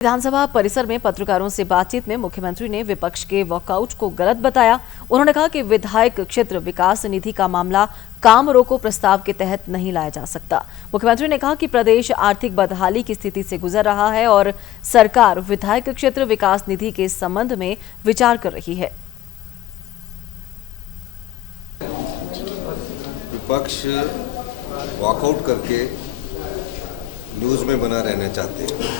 विधानसभा परिसर में पत्रकारों से बातचीत में मुख्यमंत्री ने विपक्ष के वॉकआउट को गलत बताया। उन्होंने कहा कि विधायक क्षेत्र विकास निधि का मामला काम रोको प्रस्ताव के तहत नहीं लाया जा सकता। मुख्यमंत्री ने कहा कि प्रदेश आर्थिक बदहाली की स्थिति से गुजर रहा है और सरकार विधायक क्षेत्र विकास निधि के संबंध में विचार कर रही है। विपक्ष वॉकआउट करके न्यूज़ में बना रहना चाहते हैं,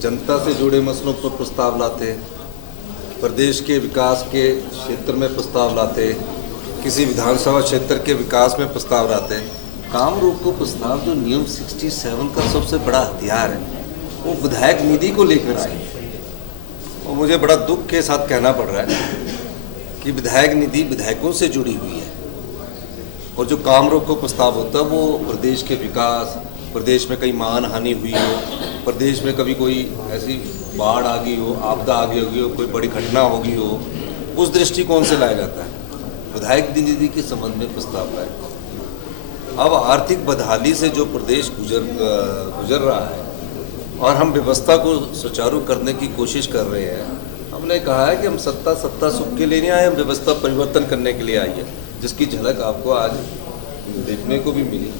जनता से जुड़े मसलों पर प्रस्ताव लाते, प्रदेश के विकास के क्षेत्र में प्रस्ताव लाते, किसी विधानसभा क्षेत्र के विकास में प्रस्ताव लाते। काम रोको प्रस्ताव जो नियम 67 का सबसे बड़ा हथियार है, वो विधायक निधि को लेकर आए। और मुझे बड़ा दुख के साथ कहना पड़ रहा है कि विधायक निधि विधायकों से जुड़ी हुई है और जो काम रोको प्रस्ताव होता है वो प्रदेश के विकास, प्रदेश में कहीं मान हानि हुई हो, प्रदेश में कभी कोई ऐसी बाढ़ आ गई हो, आपदा आ गई होगी हो, कोई बड़ी घटना हो गई हो, उस दृष्टिकोण से लाया जाता है। विधायक निधि के संबंध में प्रस्ताव लाया। अब आर्थिक बदहाली से जो प्रदेश गुजर रहा है और हम व्यवस्था को सुचारू करने की कोशिश कर रहे हैं, हमने कहा है कि हम सत्ता सुख के लिए नहीं आए, हम व्यवस्था परिवर्तन करने के लिए आई है, जिसकी झलक आपको आज देखने को भी मिली।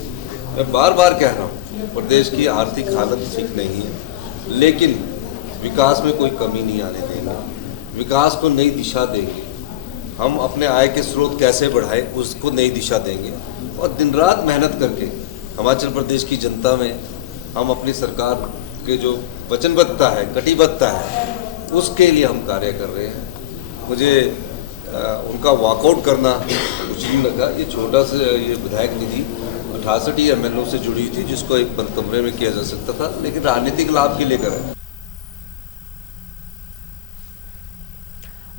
मैं बार बार कह रहा हूँ, प्रदेश की आर्थिक हालत ठीक नहीं है, लेकिन विकास में कोई कमी नहीं आने देंगे, विकास को नई दिशा देंगे। हम अपने आय के स्रोत कैसे बढ़ाएं, उसको नई दिशा देंगे और दिन रात मेहनत करके हिमाचल प्रदेश की जनता में हम अपनी सरकार के जो वचनबद्धता है, कटिबद्धता है, उसके लिए हम कार्य कर रहे हैं। मुझे उनका वॉकआउट करना कुछ नहीं लगा। ये छोटा सा ये विधायक निधि 68 MLO से जुड़ी थी, जिसको एक बंद कमरे में किया जा सकता था, लेकिन राजनीतिक लाभ के लिए करें।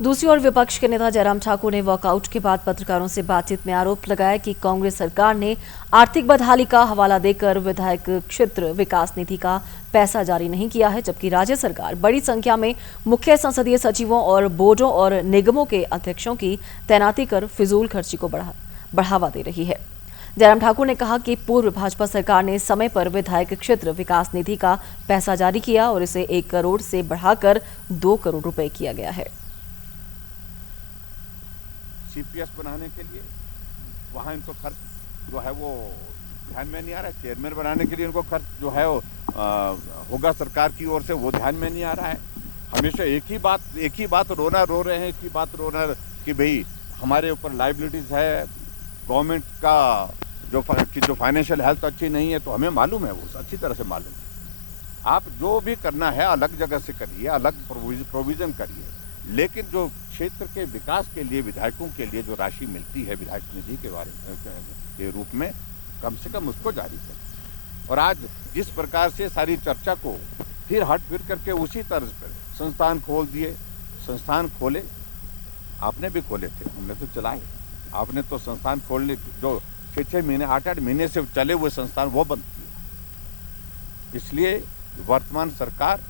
दूसरी ओर विपक्ष के नेता जयराम ठाकुर ने वॉकआउट के बाद पत्रकारों से बातचीत में आरोप लगाया कि कांग्रेस सरकार ने आर्थिक बदहाली का हवाला देकर विधायक क्षेत्र विकास निधि का पैसा जारी नहीं किया है, जबकि राज्य सरकार बड़ी संख्या में मुख्य संसदीय सचिवों और बोर्डों और निगमों के अध्यक्षों की तैनाती कर फिजूल खर्ची को बढ़ावा दे रही है। जयराम ठाकुर ने कहा कि पूर्व भाजपा सरकार ने समय पर विधायक क्षेत्र विकास निधि का पैसा जारी किया और इसे 1 करोड़ से बढ़ाकर 2 करोड़ रुपए किया गया है। CPS बनाने के लिए वहाँ इनको खर्च जो है वो ध्यान में नहीं आ रहा है। चेयरमैन बनाने के लिए इनको खर्च जो है वो होगा सरकार की ओर से, वो ध्यान में नहीं आ रहा है। हमेशा एक ही बात रो रहे हैं, एक ही बात रोना कि भाई हमारे ऊपर लाइबिलिटीज है, गवर्नमेंट का जो फाइनेंशियल हेल्थ अच्छी नहीं है। तो हमें मालूम है, वो अच्छी तरह से मालूम है। आप जो भी करना है अलग जगह से करिए, अलग प्रोविजन करिए, लेकिन जो क्षेत्र के विकास के लिए विधायकों के लिए जो राशि मिलती है विधायक निधि के बारे के रूप में, कम से कम उसको जारी करें। और आज जिस प्रकार से सारी चर्चा को फिर हट फिर करके उसी तर्ज पर संस्थान खोल दिए, संस्थान खोले, आपने भी खोले थे, हमने तो चलाए। आपने तो संस्थान खोलने जो 6-6 महीने 8-8 महीने से चले हुए संस्थान वो बंद किए। इसलिए वर्तमान सरकार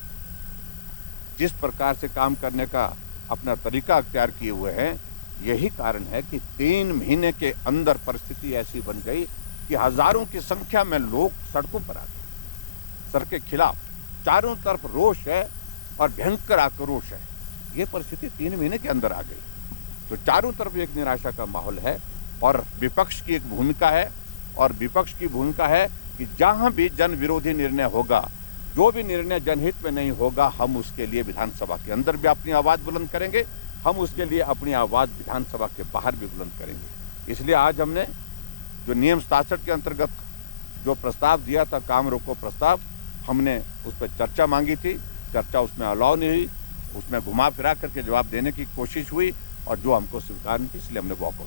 जिस प्रकार से काम करने का अपना तरीका अख्तियार किए हुए हैं, यही कारण है कि 3 महीने के अंदर परिस्थिति ऐसी बन गई कि हजारों की संख्या में लोग सड़कों पर आ गए। सर के खिलाफ चारों तरफ रोष है और भयंकर आक्रोश है। ये परिस्थिति 3 महीने के अंदर आ गई। तो चारों तरफ एक निराशा का माहौल है और विपक्ष की एक भूमिका है, और विपक्ष की भूमिका है कि जहां भी जन विरोधी निर्णय होगा, जो भी निर्णय जनहित में नहीं होगा, हम उसके लिए विधानसभा के अंदर भी अपनी आवाज बुलंद करेंगे, हम उसके लिए अपनी आवाज विधानसभा के बाहर भी बुलंद करेंगे। इसलिए आज हमने जो नियम 67 के अंतर्गत जो प्रस्ताव दिया था, काम रोको प्रस्ताव, हमने उस पर चर्चा मांगी थी। चर्चा उसमें अलाउ नहीं हुई, उसमें घुमा फिरा करके जवाब देने की कोशिश हुई और जो हमको स्वीकार नहीं थी, इसलिए हमने वॉकआउट